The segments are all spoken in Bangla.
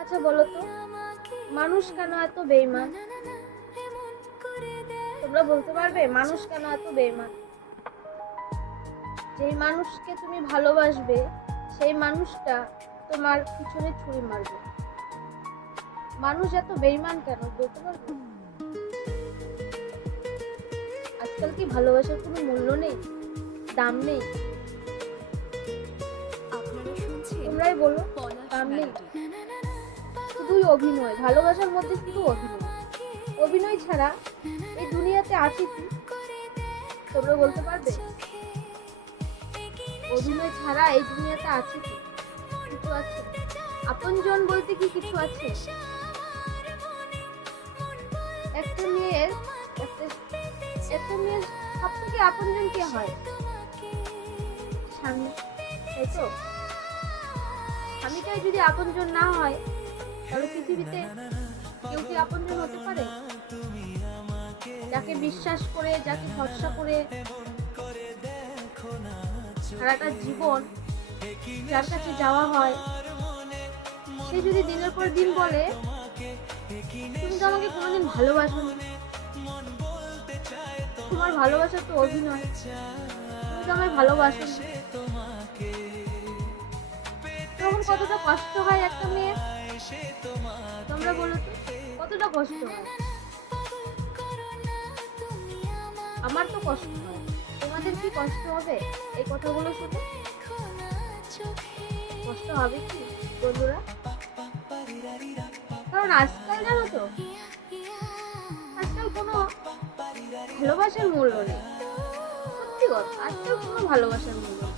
আচ্ছা বলো তো, মানুষ কেন এত বেইমান? তোমরা বলতে পারবে মানুষ কেন এত বেইমান? যেই মানুষকে তুমি ভালোবাসবে সেই মানুষটা তোমার পিছনে ছুরি মারবে। মানুষ এত বেইমান কেন বলতে পারবে? আজকাল কি ভালোবাসার কোনো মূল্য নেই, দাম নেই? তোমরাই বলো, দাম নেই? শুধুই অভিনয়, ভালোবাসার মধ্যে শুধু অভিনয়। অভিনয় ছাড়া এই দুনিয়াতে আছে কি? তোমরা বলতে পারবে? অভিনয় ছাড়া এই দুনিয়াতে আছে কি? কিছু আছে? আপনজন বলতে কি কিছু আছে? একটা মেয়ের সব থেকে আপনজন কে হয়? স্বামী, তাই তো? স্বামীটাই যদি আপনজন না হয় তাহলে পৃথিবীতে কেউ কি আপনজন হতে পারে? যাকে বিশ্বাস করে, যাকে ভরসা করে সারাটা জীবন যার কাছে যাওয়া হয়, সে যদি দিনের পর দিন বলে তুমি তো আমাকে কোনোদিন ভালোবাসোনি, তোমার ভালোবাসা তো অভিনয়, তুমি তো আমায় ভালোবাসোনি, তখন কতটা কষ্ট হয় একটা মেয়ের? তোমরা বলো তো, কতটা কষ্ট হয়? আমার তো কষ্ট হয়, তোমাদের কি কষ্ট হবে এই কথাগুলো শুনে? কষ্ট হবে কি বন্ধুরা? কারণ আজকাল জানো তো, আজকাল কোনো ভালোবাসার মূল্য নেই। সত্যি কথা, আজকাল কোনো ভালোবাসার মূল্য নেই।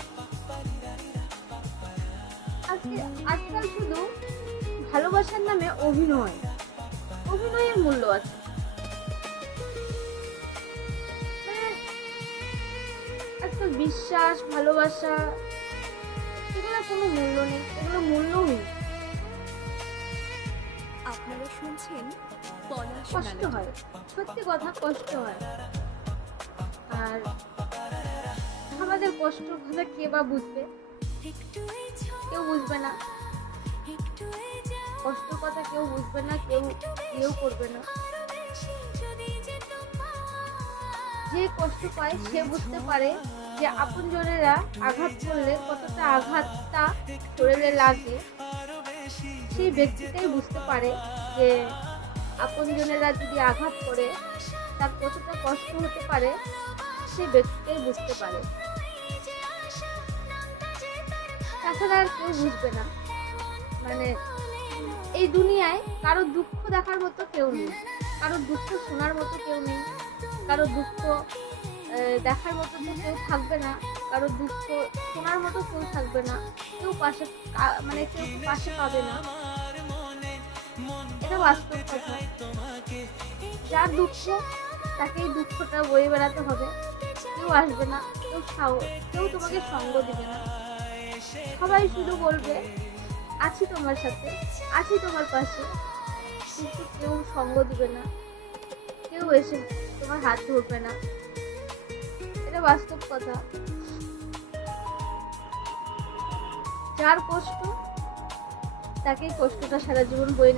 আজকাল শুধু ভালোবাসার নামে অভিনয়, অভিনয়ের মূল্য আছে। আজকাল বিশ্বাস, ভালোবাসা, এগুলো কোনো মূল্য নেই, এগুলো মূল্যহীন। আপনারা শুনছেন কষ্ট হয়, সত্যি কথা, কষ্ট হয়। আর আমাদের কষ্টের কথা কে বা বুঝবে? কেউ বুঝবে না। কষ্টের কথা কেউ বুঝবে না, কেউ করবে না। যে কষ্ট পায় সে বুঝতে পারে যে আপনজনেরা আঘাত করলে কতটা আঘাতটা শরীরে লাগে। সেই ব্যক্তিটাই বুঝতে পারে যে আপনজনেরা যদি আঘাত করে তার কতটা কষ্ট হতে পারে, সেই ব্যক্তিটাই বুঝতে পারে। তাছাড়া আর কেউ বুঝবে না। মানে এই দুনিয়ায় কারো দুঃখ দেখার মতো কেউ নেই, কারো দুঃখ শোনার মতো কেউ নেই, কারো দুঃখ দেখার মতো তো কেউ থাকবে না, কারো দুঃখ শোনার মতো কেউ থাকবে না, কেউ পাশে কেউ পাশে পাবে না। এটা বাস্তব কথা। যার দুঃখ তাকে এই দুঃখটা বয়ে বেড়াতে হবে। কেউ আসবে না, কেউ তোমাকে সঙ্গ দিবে না। সবাই শুধু বলবে আছি তোমার সাথে, আছি তোমার পাশে, কিন্তু কেউ সঙ্গ দিবে না, কেউ এসে তোমার হাত ধরবে না। এটা বাস্তব কথা। যার কষ্ট তাকেই কষ্টটা সারা জীবন বয়ে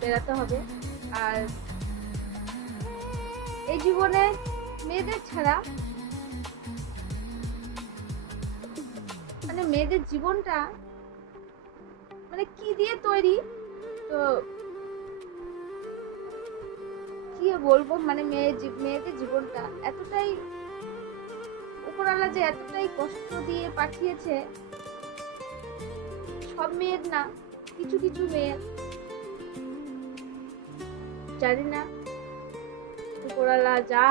বেড়াতে হবে। আর এই জীবনে মেয়েদের ছাড়া, মেয়েদের জীবনটা কি দিয়ে তৈরি, তো কি বলবো, মেয়েদের জীবনটা এতটাই উপরওয়ালা যে এতটাই কষ্ট দিয়ে পাঠিয়েছে। সব মেয়ের না, কিছু কিছু মেয়ের, জানি না উপরওয়ালা যা